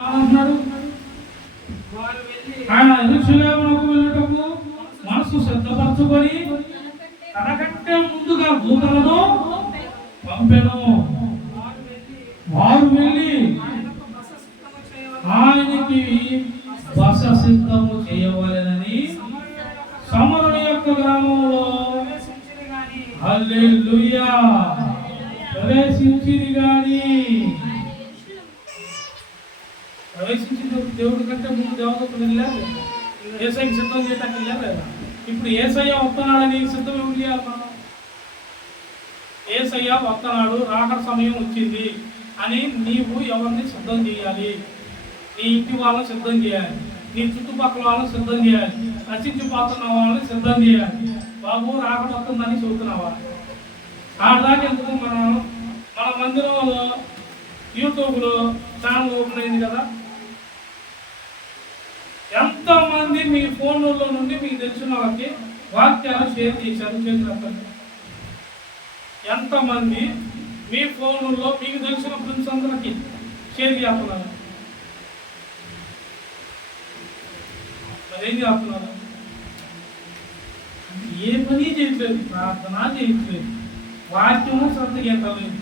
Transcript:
అంటున్నాడు. ఆయన యెరూషలేమునకు వెళ్ళుటకు మనసు సిద్ధపరచుకొని తనకంటే ముందుగా దూతలను పంపెను. వారు వెళ్ళి ఆయనకి బస సిద్ధము చేయవలెనని సమరయుని యొక్క గ్రామంలో హల్లెలూయా ప్రవేశించిరి గాని ప్రవేశించిన దేవుడి కంటే ముందు దేవతలు వెళ్ళారు. ఏసైకి సిద్ధం చేయటానికి వెళ్ళారు. ఇప్పుడు ఏసయ్య వస్తున్నాడని సిద్ధం ఎవరు చేయాలి? మనం ఏసయ్య వస్తున్నాడు, రాకడ సమయం వచ్చింది అని నీవు ఎవరిని సిద్ధం చేయాలి? నీ ఇంటి వాళ్ళని సిద్ధం చేయాలి, నీ చుట్టుపక్కల వాళ్ళని సిద్ధం చేయాలి, నశించిపోతున్న వాళ్ళని సిద్ధం చేయాలి. బాబు రాకడ వస్తుందని చెబుతున్నావా? ఆడదాకా ఎందుకు? మన మందిరంలో యూట్యూబ్లో ఛానల్ ఓపెన్ అయింది కదా. ఎంతమంది మీ ఫోన్లలో నుండి మీకు తెలిసిన వాళ్ళకి వాక్యాలు షేర్ చేశారు? చేసినప్పటికీ ఎంతమంది మీ ఫోన్లలో మీకు తెలిసిన ఫ్రెండ్స్ అందరికి షేర్ చేస్తున్నారు? మరేం చేస్తున్నారు? ఏ పని చేయట్లేదు, ప్రార్థన చేయట్లేదు, వాక్యము శ్రద్ధ గీతలేదు.